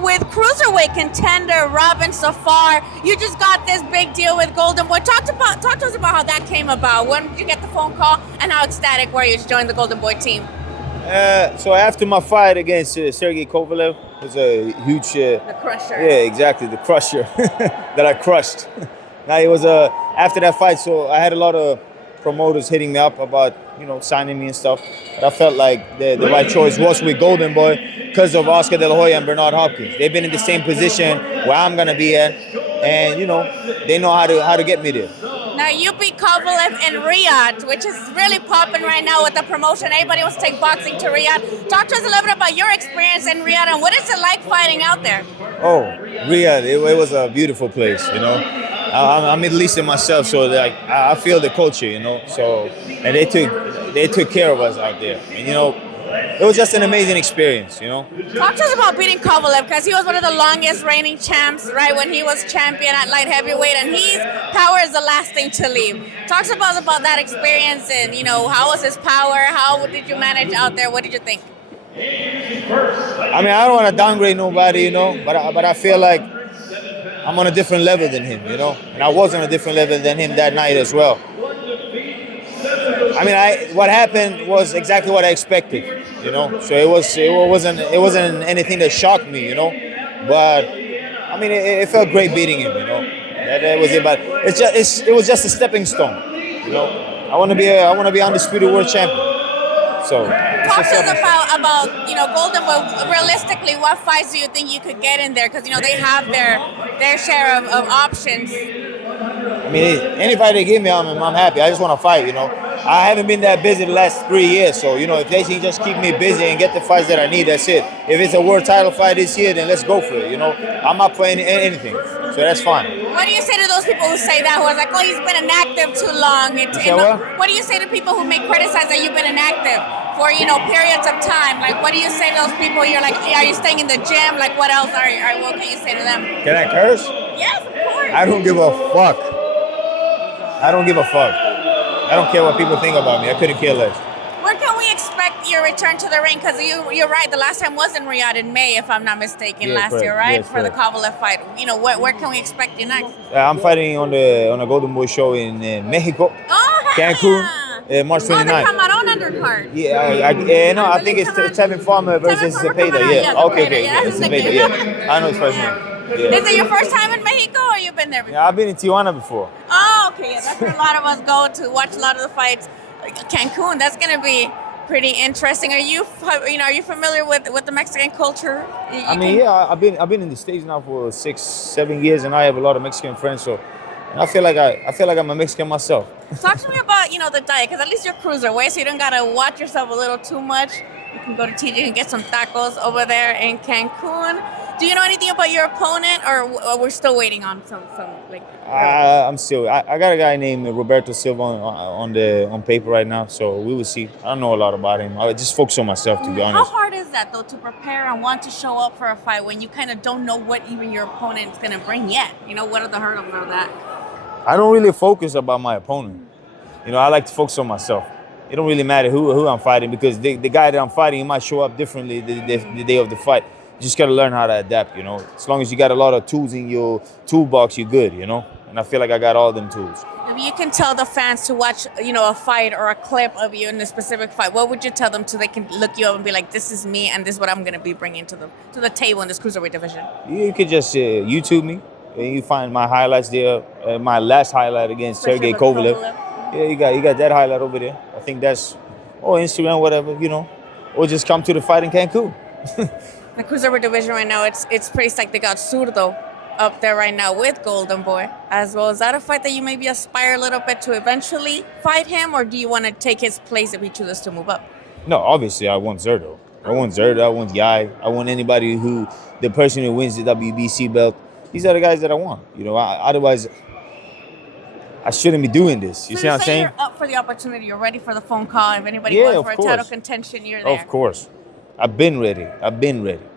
with Cruiserweight contender Robin Safar. You just got this big deal with Golden Boy. Talk to us about how that came about. When did you get the phone call, and how ecstatic were you to join the Golden Boy team? So after my fight against Sergei Kovalev, it was a huge... The Krusher. Yeah, exactly, the Krusher that I crushed. Now it was after that fight, so I had a lot of promoters hitting me up about signing me and stuff. But I felt like the right choice was with Golden Boy because of Oscar De La Hoya and Bernard Hopkins. They've been in the same position where I'm gonna be at, and they know how to get me there. Now you beat Kovalev in Riyadh, which is really popping right now with the promotion. Everybody wants to take boxing to Riyadh. Talk to us a little bit about your experience in Riyadh and what is it like fighting out there? Oh, Riyadh, it was a beautiful place, I'm Middle Eastern myself, so I feel the culture, So, and they took care of us out there, and it was just an amazing experience, Talk to us about beating Kovalev, because he was one of the longest reigning champs, right, when he was champion at light heavyweight, and his power is the last thing to leave. Talk to us about that experience, and how was his power? How did you manage out there? What did you think? I mean, I don't want to downgrade nobody, but I feel like I'm on a different level than him, and I was on a different level than him that night as well. I mean, what happened was exactly what I expected, So it wasn't anything that shocked me, But I mean, it felt great beating him, That was it. But it was just a stepping stone, I want to be undisputed world champion. So talk to us about Golden Boy. Realistically, what fights do you think you could get in there? Because they have their share of options. I mean, any fight they give me, I'm happy. I just want to fight, I haven't been that busy the last 3 years, so if they can just keep me busy and get the fights that I need, that's it. If it's a world title fight this year, then let's go for it. I'm not playing anything, so that's fine. What do you say to those people who say that? Who are like, oh, he's been inactive too long? What do you say to people who may criticize that you've been inactive for periods of time? Like, what do you say to those people? You're like, are you staying in the gym? Like, what else what can you say to them? Can I curse? Yes, of course. I don't give a fuck. I don't give a fuck. I don't care what people think about me. I couldn't care less. Where can we expect your return to the ring? Because you're right. The last time was in Riyadh in May, if I'm not mistaken, year, right? Yes, for the Kovalev fight. Where can we expect you next? I'm fighting on a Golden Boy show in Mexico, Cancun, March 29th. The Camarón undercard. Yeah, I think it's Tevin versus Zepeda. Yeah. Okay. It's Zepeda. Yeah. I know his first name. Yeah. Is it your first time in Mexico, or you've been there before? Yeah, I've been in Tijuana before. Oh, okay. Yeah, that's where a lot of us go to watch a lot of the fights. Cancun, that's going to be pretty interesting. Are you familiar with the Mexican culture? I've been in the States now for 6-7 years, and I have a lot of Mexican friends. So, I feel like I'm a Mexican myself. Talk to me about the diet, because at least you're cruiserweight, so you don't gotta watch yourself a little too much. You can go to TJ and get some tacos over there in Cancun. Do you know anything about your opponent, or we're still waiting on some like? I'm still. I got a guy named Roberto Silva on paper right now, so we will see. I don't know a lot about him. I just focus on myself, to be honest. How hard is that though, to prepare and want to show up for a fight when you kind of don't know what even your opponent's gonna bring yet? What are the hurdles of that? I don't really focus about my opponent. I like to focus on myself. It don't really matter who I'm fighting, because the guy that I'm fighting, he might show up differently the day of the fight. You just got to learn how to adapt, As long as you got a lot of tools in your toolbox, you're good, And I feel like I got all them tools. If you can tell the fans to watch, a fight or a clip of you in a specific fight, what would you tell them so they can look you up and be like, this is me and this is what I'm going to be bringing to the table in this cruiserweight division? You could just YouTube me, and you find my highlights there. My last highlight against Sergei Kovalev. Yeah, you got that highlight over there. I think that's, Instagram, whatever, or just come to the fight in Cancun. The cruiserweight division right now, it's pretty stacked. They got Zurdo up there right now with Golden Boy as well. Is that a fight that you maybe aspire a little bit to eventually fight him, or do you want to take his place if he chooses to move up? No, obviously I want Zurdo. I want Yai. I want anybody the person who wins the WBC belt. These are the guys that I want. Otherwise, I shouldn't be doing this. You see what I'm saying? You're up for the opportunity. You're ready for the phone call. If anybody wants for a title contention, you're there. Of course. I've been ready.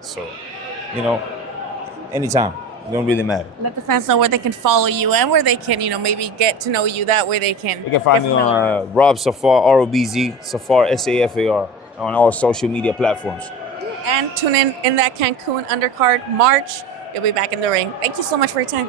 So, anytime. It don't really matter. Let the fans know where they can follow you and where they can, maybe get to know you. That way they can. You can find me on Rob Safar, ROBZ, Safar, SAFAR, on all social media platforms. And tune in that Cancun undercard March. You'll be back in the ring. Thank you so much for your time.